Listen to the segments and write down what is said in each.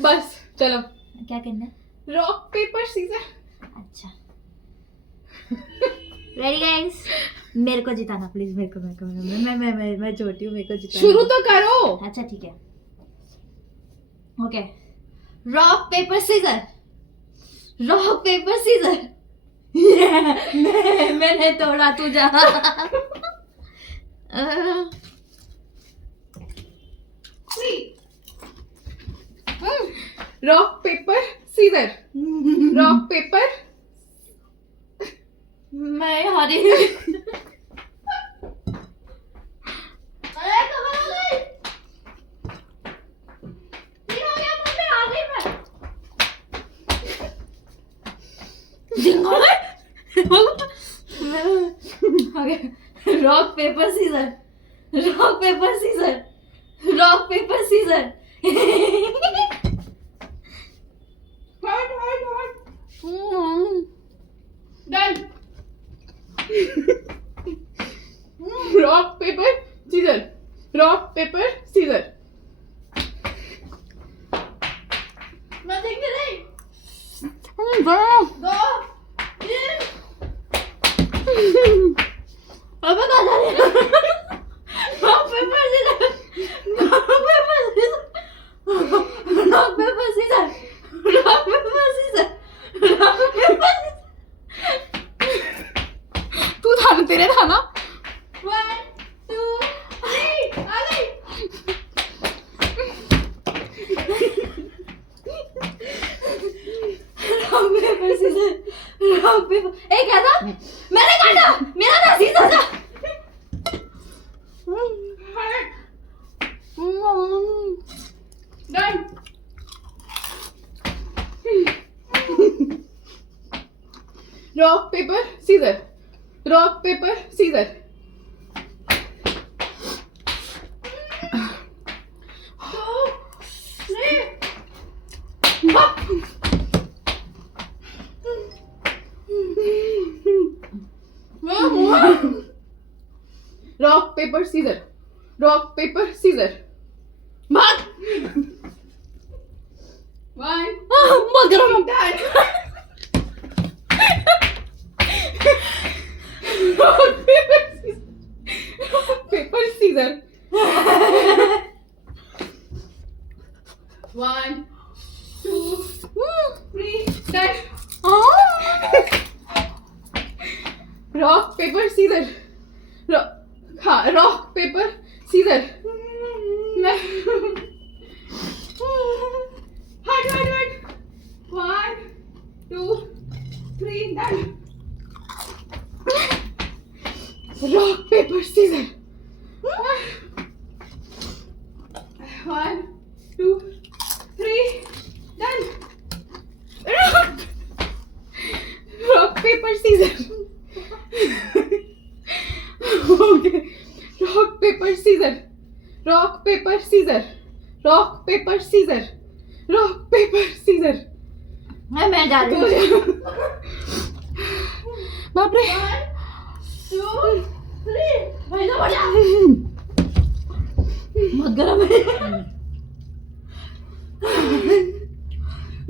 बस चलो, क्या करना है? Rock paper scissor. अच्छा रेडी गाइस, मेरे को जिताना प्लीज, मेरे को मैं छोटी हूँ, मेरे को जिताना। शुरू तो करो। अच्छा ठीक है, okay. Rock paper scissor, rock paper scissor. मैंने तोड़ा, तू जा। Rock paper scissor, rock paper. मैं हारी। अरे खबर हो गई, तीन हो गया, मुंह में आ गई मैं। Rock paper scissor, rock paper scissor, rock paper scissor. Done. Rock paper scissor, rock paper scissor. मैं देख नहीं। दो, तीन। अबे कहाँ जा रही है? Rock paper scissor, rock paper scissor, rock paper scissor, rock paper scissor, rock paper scissor. तू था ना, तेरे था ना। 1 2 3 आ गई। Rock paper scissor, rock paper. ए क्या था? मैंने काटा, मेरा था सीधा था। Done. Rock paper scissor, rock paper scissor. Rock paper scissor, rock paper scissor. भाग। 1 मगर done. Rock paper scissor, rock paper scissor. 1 2 3 done. Rock paper scissor, हाँ रॉक पेपर सीजर। मैं हट हट हट। 1 2 3 done. Rock paper scissor. 1 2 3 done. Rock paper scissor. Okay, rock paper scissor, rock paper scissor, rock paper scissor, rock paper scissor. मैं जा रही हूँ। बाप रे। 1 2 3 भाई तो बढ़िया। बहुत गरम है।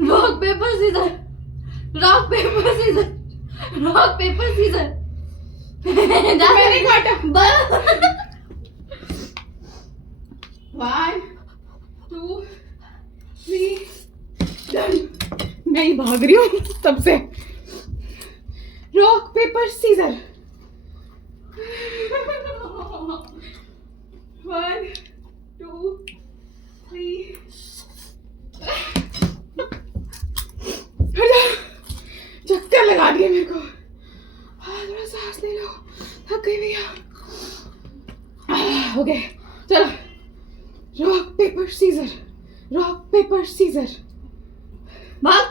Rock paper scissor, rock paper scissor, rock paper scissor. मैंने काटा। 1 2 3 डन। मैं ही भाग रही हूँ तब से। Rock paper scissor. 1 2 3 चक्कर लगा दिए मेरे को। थोड़ा सांस ले लो, थक गई भैया। ओके चलो, rock paper scissor, rock paper scissor. भाग।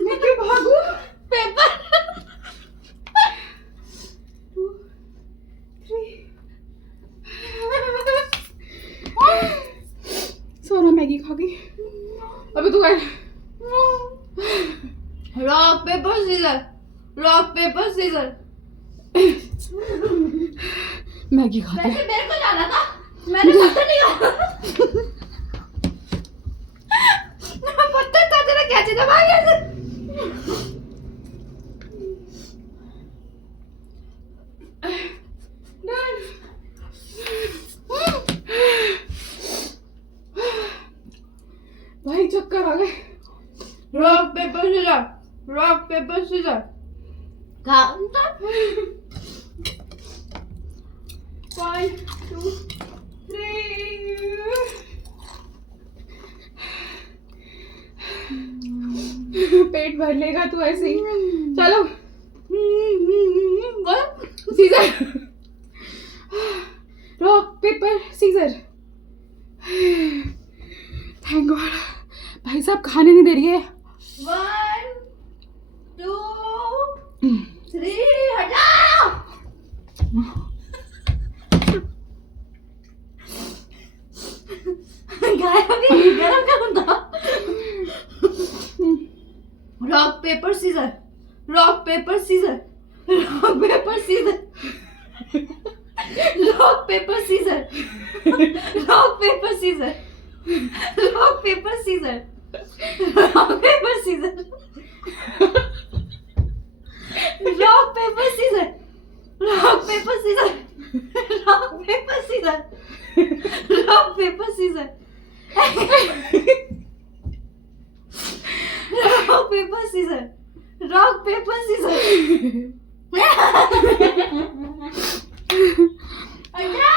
मैं क्यों भागू? पेपर। 2 3 सोना मैगी खा गई। अभी तू कर। Rock paper scissor, rock paper scissor. Maggi खाते वैसे मेरे को जाना था, मैंने पता नहीं खाया। पत्थर था तेरा कैसे दबा गया ऐसे? भाई चक्कर आ गए। Rock paper scissor, rock paper scissor. Count 1 2 3। पेट भर लेगा तू ऐसे ही। चलो scissor, rock paper scissor. Thank God भाई साहब खाने नहीं दे रही है। 1 2 3 हटाओ। गरम गरम था। Rock paper scissor, rock paper scissor, rock paper scissor, rock paper scissor, rock paper scissor, rock paper scissor, rock paper scissor, rock paper scissor, rock paper scissor, rock paper scissor, rock paper scissor, rock paper scissor, rock paper scissor. अच्छा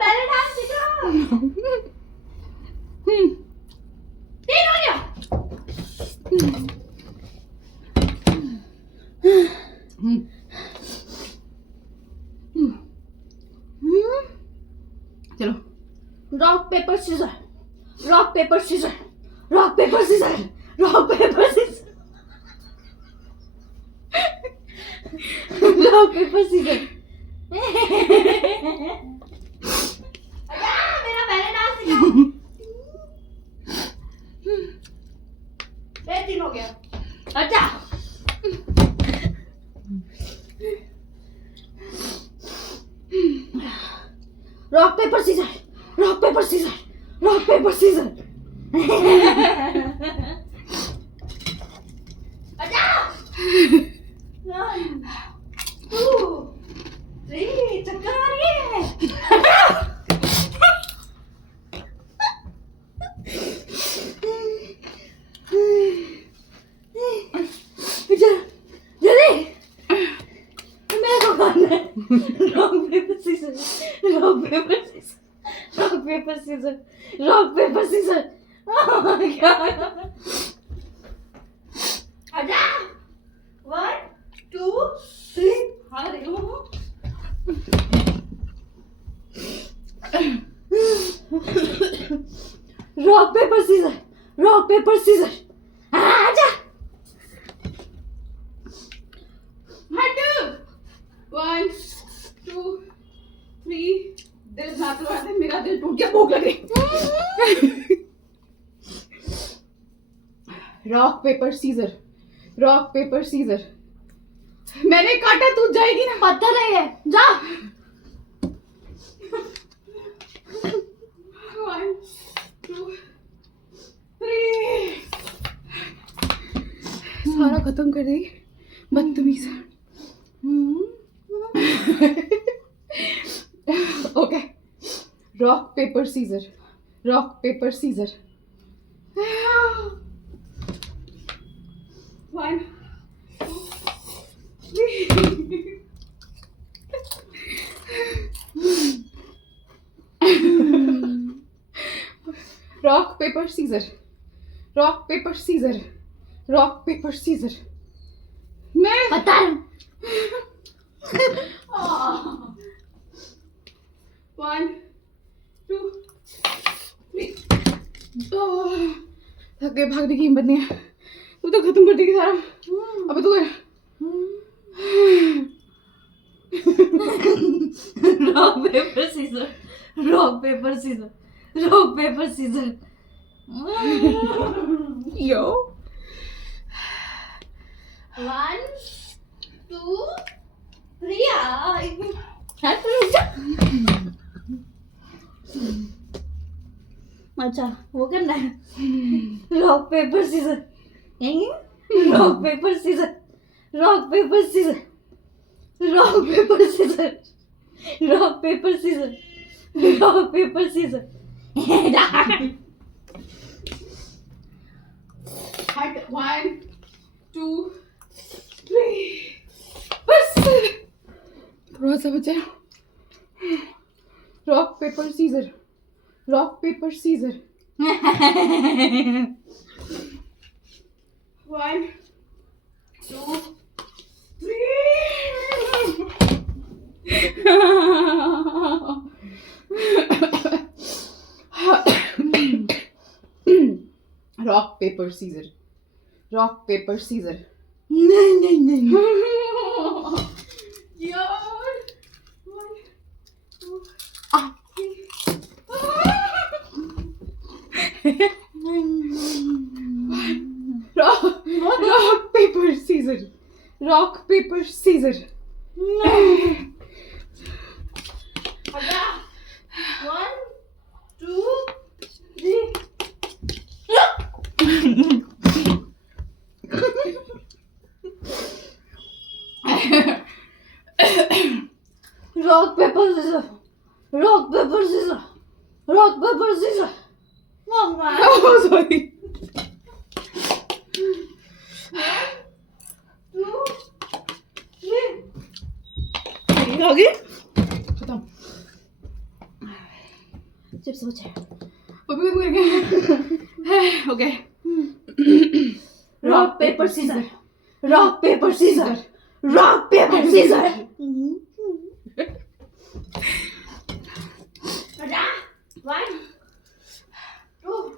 पहले dance सीखो। 3 हो गया। चलो rock paper scissor, rock paper scissor, rock paper scissor, rock paper scissor, rock paper scissor. मेरा पहले dance सिखाओ। 3 हो गया। अच्छा rock paper scissor, rock paper scissor, rock paper scissor. अच्छा 1 2 3 चक्कर आ रही है। जल्दी मेरे को खाना है। Rock paper scissor, rock paper scissor, rock paper scissor, rock paper scissor. क्या आजा 1 2 3 अरे rock paper scissor, rock paper scissor. आजा 1 2 3। दिल नाच रहा है, मेरा दिल टूट गया, भूख लग रही। Rock paper scissor, rock paper scissor. मैंने काटा, तू जाएगी ना। पत्थर है ये, जा। 1 2 3। सारा खत्म कर देगी बदतमीज। Okay rock paper scissor, rock paper scissor. 1 2 3। Rock paper scissor, rock paper scissor, rock paper scissor. मैं पत्थर 1 2 3। थक गए, भागने की हिम्मत नहीं है। तू तो खत्म कर देगी सारा। अबे तू कर। Rock paper scissor, rock paper scissor, rock paper scissor. यो 1 2 3 रॉक अच्छा वो करना है rock paper scissor rock paper scissor rock paper scissor rock paper scissor rock paper scissor rock paper scissor हट 1 2 3 बस थोड़ा सा बचा rock paper scissor rock paper scissor 1 2 rock paper scissor rock paper scissor नहीं यार 1 2 rock paper scissor rock paper scissor One, two, three. Rock paper scissor. Rock paper scissor. Rock paper scissor. Mama. oh sorry 2, 3. हो गई खत्म chips बचे अभी खत्म करके okay Rock paper scissor. Rock paper scissor. Rock paper scissor. One, 2,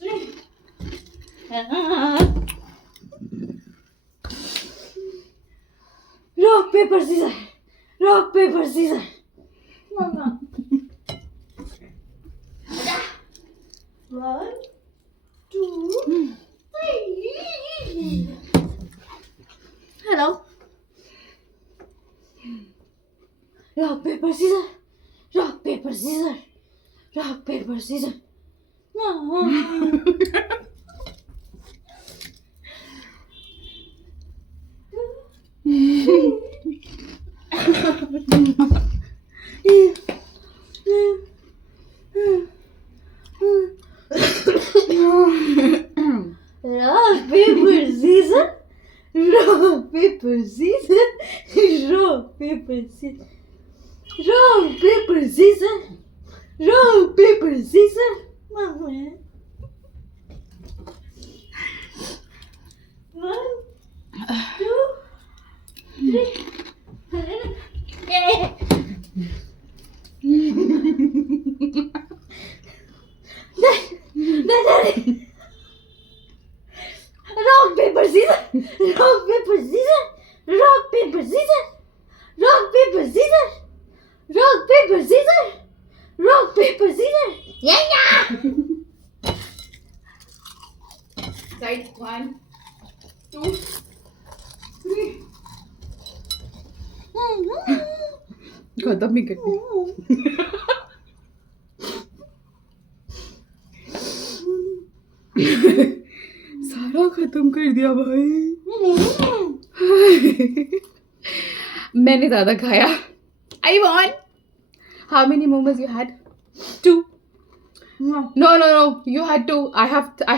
3. Rock paper scissor. Rock paper scissor. Mama. One, 2, 3. Hello. Rock paper scissor. Rock paper scissor. Rock paper scissor. Rock paper scissor. Rock paper scissor. Rock paper scissor. Rock paper scissor. Rock paper scissor. Mama. One, 2, 3. Rock paper scissor. Rock paper scissor. Rock paper scissor. Rock paper scissor. Rock paper scissor. Rock paper scissor. Yeah. side 1 2 3 खत्म ही करनी सारा खत्म कर दिया भाई मैंने ज्यादा खाया I won how many momos you had 2 no you had 2 I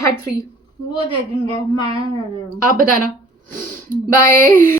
had 3 वो देखेंगे मैं आप बताना बाय